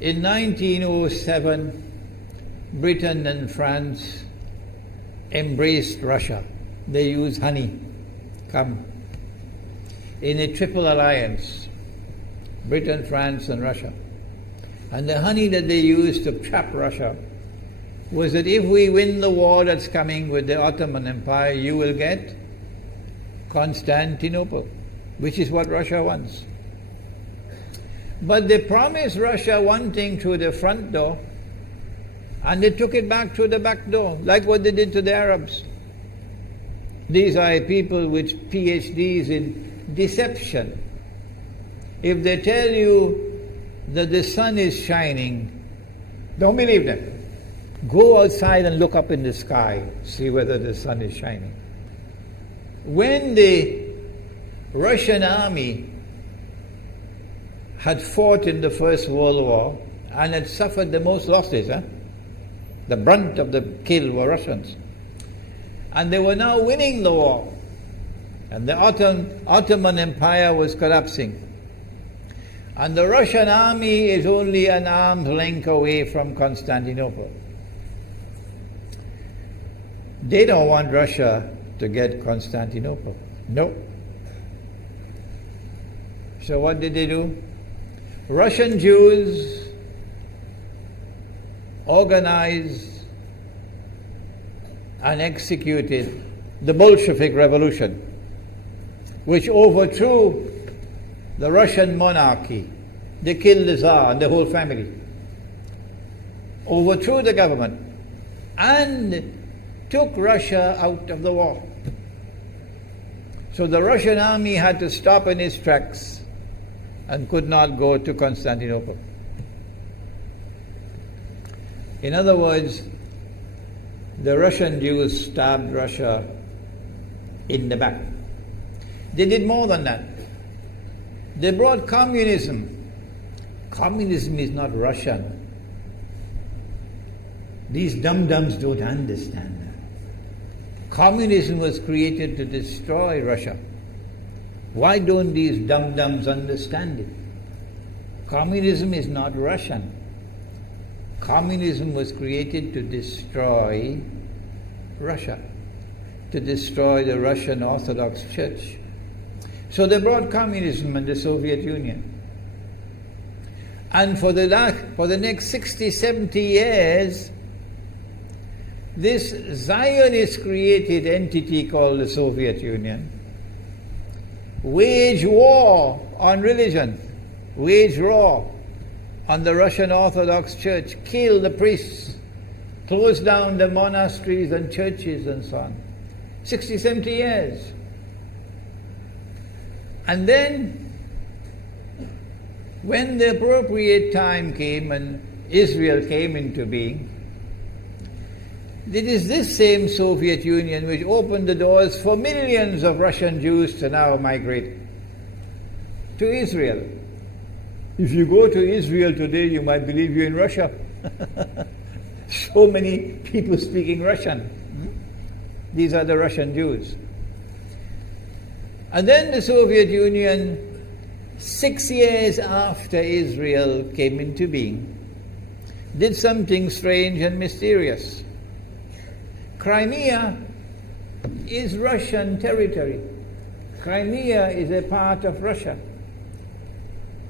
In 1907, Britain and France embraced Russia. They used honey, in a triple alliance, Britain, France and Russia. And the honey that they used to trap Russia was that if we win the war that's coming with the Ottoman Empire, you will get Constantinople, which is what Russia wants. But they promised Russia one thing through the front door, and they took it back through the back door, like what they did to the Arabs. These are people with PhDs in deception. If they tell you that the sun is shining, don't believe them. Go outside and look up in the sky, see whether the sun is shining. When the Russian army had fought in the First World War and had suffered the most losses, the brunt of the kill were Russians, and they were now winning the war, and the Ottoman Empire was collapsing, and the Russian army is only an arm's length away from Constantinople. They don't want Russia to get Constantinople. No. So what did they do? Russian Jews organized and executed the Bolshevik Revolution, which overthrew the Russian monarchy. They killed the Tsar and the whole family, overthrew the government, and took Russia out of the war. So the Russian army had to stop in its tracks and could not go to Constantinople. In other words, the Russian Jews stabbed Russia in the back. They did more than that. They brought communism. Communism is not Russian. These dum-dums don't understand that. Communism was created to destroy Russia. Why don't these dum-dums understand it? Communism is not Russian. Communism was created to destroy Russia, to destroy the Russian Orthodox Church. So they brought communism in the Soviet Union. And for the next 60, 70 years, this Zionist-created entity called the Soviet Union waged war on religion, waged war on the Russian Orthodox Church, killed the priests, closed down the monasteries and churches and so on. 60, 70 years. And then, when the appropriate time came and Israel came into being, it is this same Soviet Union which opened the doors for millions of Russian Jews to now migrate to Israel. If you go to Israel today, you might believe you're in Russia. So many people speaking Russian. These are the Russian Jews. And then the Soviet Union, 6 years after Israel came into being, did something strange and mysterious. Crimea is Russian territory. Crimea is a part of Russia.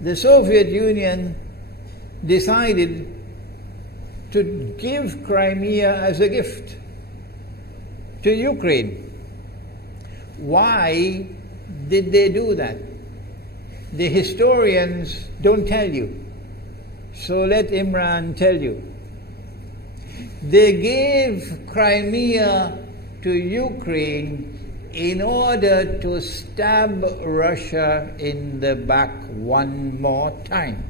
The Soviet Union decided to give Crimea as a gift to Ukraine. Why did they do that? The historians don't tell you. So let Imran tell you. They gave Crimea to Ukraine in order to stab Russia in the back one more time.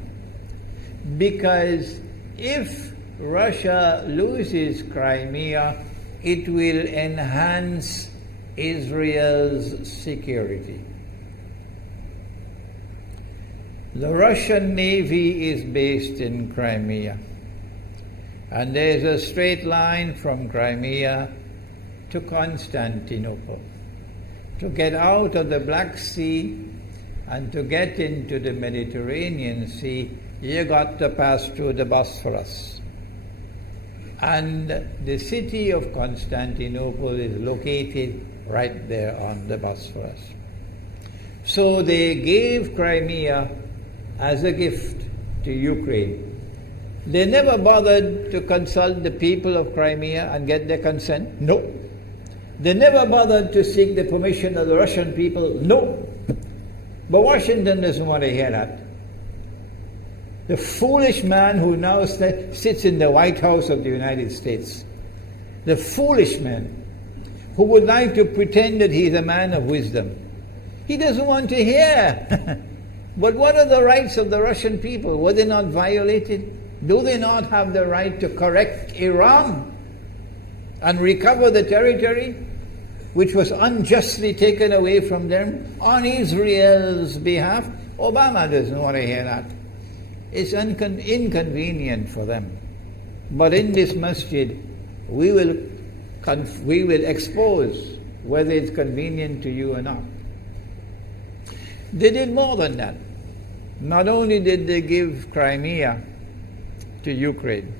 Because if Russia loses Crimea, it will enhance Israel's security. The Russian Navy is based in Crimea, and there's a straight line from Crimea to Constantinople. To get out of the Black Sea and to get into the Mediterranean Sea, you got to pass through the Bosphorus. And the city of Constantinople is located right there on the Bosphorus. So they gave Crimea as a gift to Ukraine. They never bothered to consult the people of Crimea and get their consent. No. They never bothered to seek the permission of the Russian people. No. But Washington doesn't want to hear that. The foolish man who now sits in the White House of the United States, the foolish man who would like to pretend that he's a man of wisdom, he doesn't want to hear. But what are the rights of the Russian people? Were they not violated? Do they not have the right to correct Iran and recover the territory which was unjustly taken away from them on Israel's behalf? Obama doesn't want to hear that. It's inconvenient for them. But in this masjid, we will expose whether it's convenient to you or not. They did more than that. Not only did they give Crimea to Ukraine,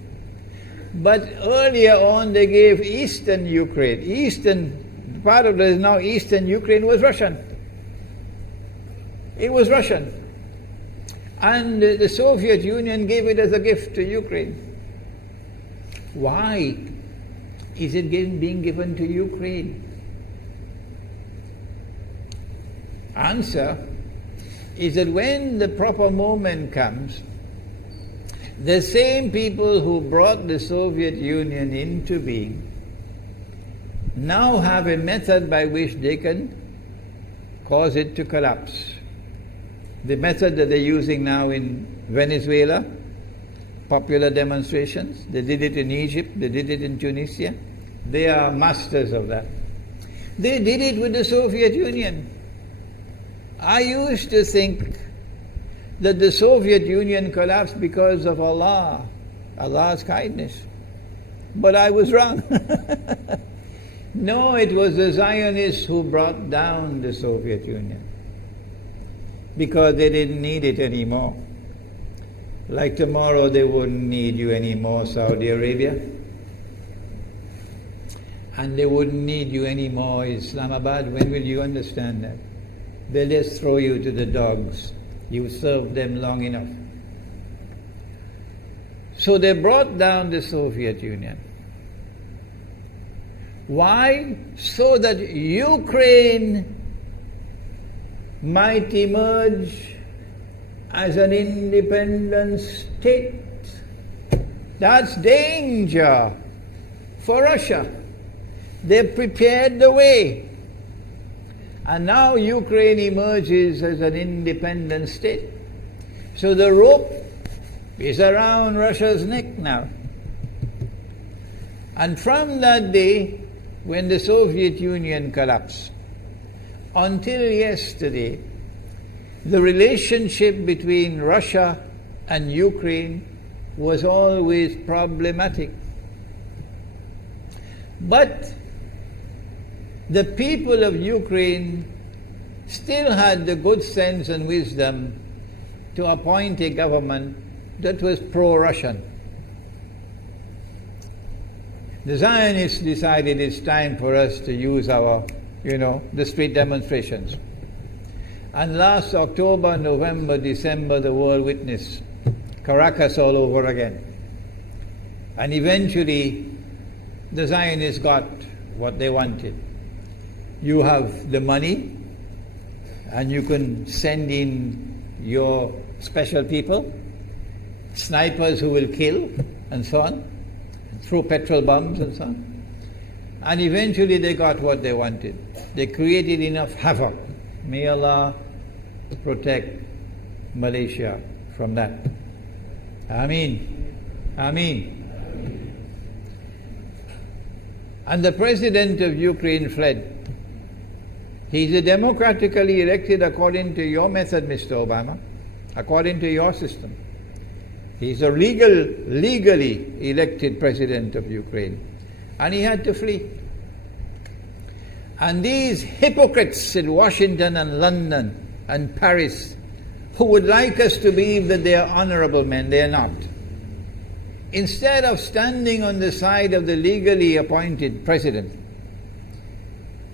but earlier on they gave eastern Ukraine. Eastern, part of it is now eastern Ukraine was Russian. It was Russian. And the Soviet Union gave it as a gift to Ukraine. Why is it being given to Ukraine? Answer is that when the proper moment comes, the same people who brought the Soviet Union into being now have a method by which they can cause it to collapse. The method that they're using now in Venezuela, popular demonstrations, they did it in Egypt, they did it in Tunisia. They are masters of that. They did it with the Soviet Union. I used to think that the Soviet Union collapsed because of Allah's kindness. But I was wrong. No, it was the Zionists who brought down the Soviet Union because they didn't need it anymore. Like tomorrow they wouldn't need you anymore, Saudi Arabia. And they wouldn't need you anymore, Islamabad. When will you understand that? They'll just throw you to the dogs. You served them long enough. So they brought down the Soviet Union. Why? So that Ukraine might emerge as an independent state. That's danger for Russia. They've prepared the way. And now Ukraine emerges as an independent state. So the rope is around Russia's neck now. And from that day, when the Soviet Union collapsed, until yesterday, the relationship between Russia and Ukraine was always problematic. But the people of Ukraine still had the good sense and wisdom to appoint a government that was pro-Russian. The Zionists decided it's time for us to use our, the street demonstrations. And last October, November, December, the world witnessed Caracas all over again. And eventually, the Zionists got what they wanted. You have the money, and you can send in your special people, snipers who will kill, and so on, throw petrol bombs and so on. And eventually they got what they wanted. They created enough havoc. May Allah protect Malaysia from that. Ameen. Ameen. And the president of Ukraine fled. He's a democratically elected according to your method, Mr. Obama, according to your system. He's a legally elected president of Ukraine. And he had to flee. And these hypocrites in Washington and London and Paris who would like us to believe that they are honorable men. They are not. Instead of standing on the side of the legally appointed president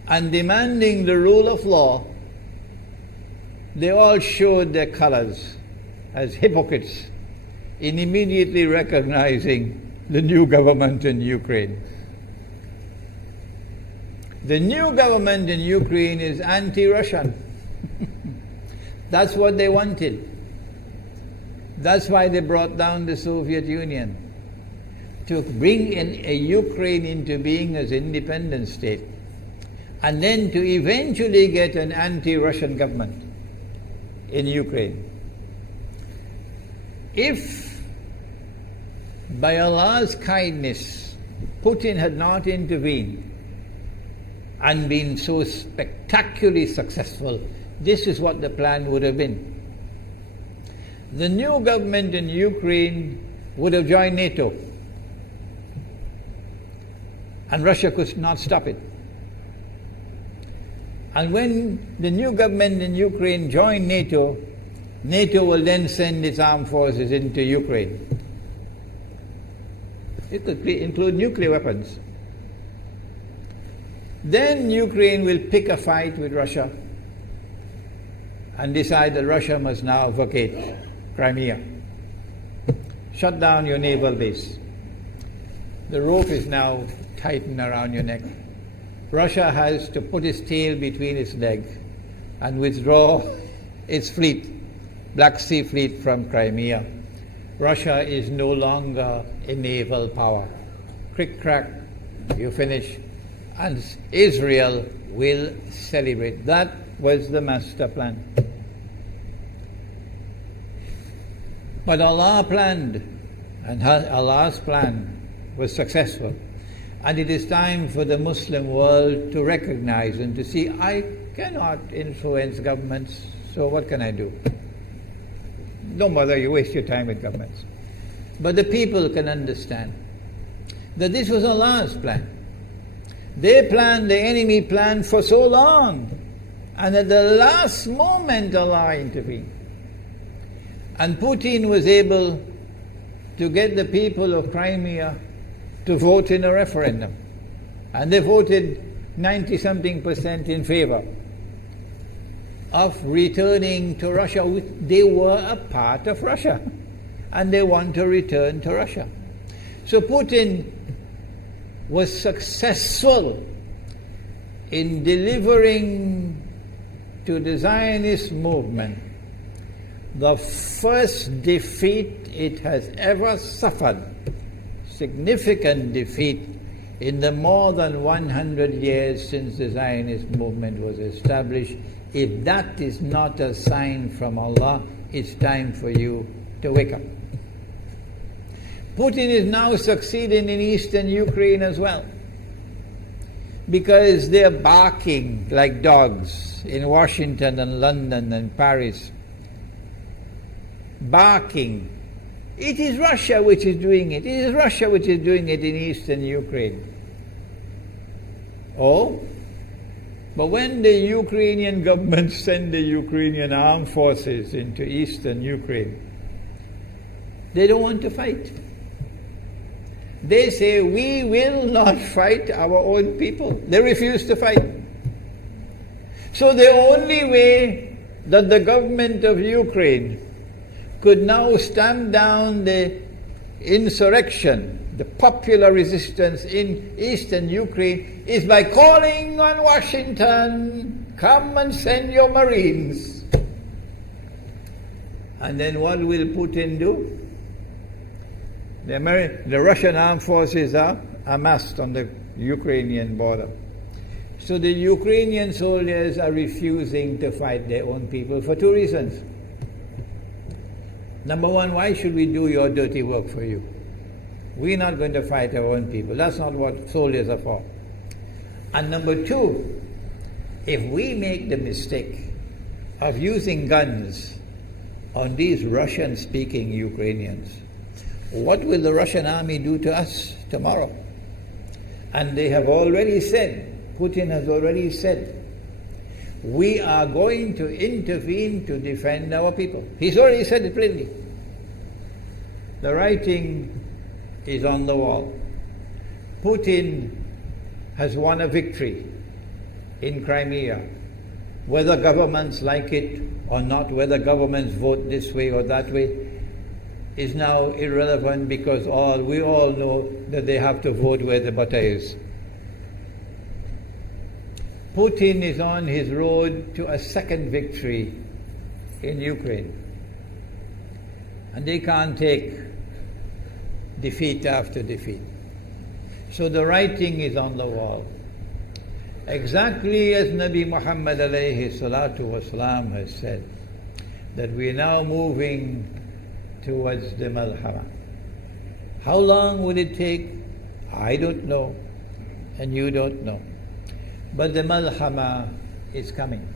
and demanding the rule of law, they all showed their colors as hypocrites in immediately recognizing the new government in Ukraine. The new government in Ukraine is anti-Russian. That's what they wanted. That's why they brought down the Soviet Union, to bring in a Ukraine into being as independent state, and then to eventually get an anti-Russian government in Ukraine. If by Allah's kindness Putin had not intervened and been so spectacularly successful, this is what the plan would have been. The new government in Ukraine would have joined NATO, and Russia could not stop it. And when the new government in Ukraine joined NATO, NATO will then send its armed forces into Ukraine. It could include nuclear weapons. Then Ukraine will pick a fight with Russia and decide that Russia must now vacate Crimea. Shut down your naval base. The rope is now tightened around your neck. Russia has to put its tail between its legs and withdraw its fleet, Black Sea Fleet, from Crimea. Russia is no longer a naval power. Crick crack, you finish. And Israel will celebrate. That was the master plan. But Allah planned, and Allah's plan was successful. And it is time for the Muslim world to recognize and to see, I cannot influence governments, so what can I do? Don't bother, you waste your time with governments. But the people can understand that this was Allah's plan. They planned, the enemy planned for so long, and at the last moment Allah intervened. And Putin was able to get the people of Crimea to vote in a referendum. And they voted 90-something% in favor of returning to Russia. They were a part of Russia, and they want to return to Russia. So Putin was successful in delivering to the Zionist movement the first defeat it has ever suffered, significant defeat, in the more than 100 years since the Zionist movement was established. If that is not a sign from Allah, it's time for you to wake up. Putin is now succeeding in eastern Ukraine as well, because they're barking like dogs in Washington and London and Paris. Barking. It is Russia which is doing it. It is Russia which is doing it in eastern Ukraine. Oh, but when the Ukrainian government send the Ukrainian armed forces into eastern Ukraine, they don't want to fight. They say, we will not fight our own people. They refuse to fight. So the only way that the government of Ukraine could now stamp down the insurrection, the popular resistance in eastern Ukraine, is by calling on Washington, come and send your Marines. And then what will Putin do? The Russian armed forces are amassed on the Ukrainian border. So the Ukrainian soldiers are refusing to fight their own people for two reasons. Number one, why should we do your dirty work for you? We're not going to fight our own people. That's not what soldiers are for. And number two, if we make the mistake of using guns on these Russian-speaking Ukrainians, what will the Russian army do to us tomorrow? And they have already said, Putin has already said, we are going to intervene to defend our people. He's already said it plainly. The writing is on the wall. Putin has won a victory in Crimea. Whether governments like it or not, whether governments vote this way or that way, is now irrelevant, because we all know that they have to vote where the butter is. Putin is on his road to a second victory in Ukraine. And they can't take defeat after defeat. So the writing is on the wall. Exactly as Nabi Muhammad alayhi salatu wasalam has said, that we are now moving towards the malhama. How long will it take? I don't know, and you don't know. But the malhama is coming.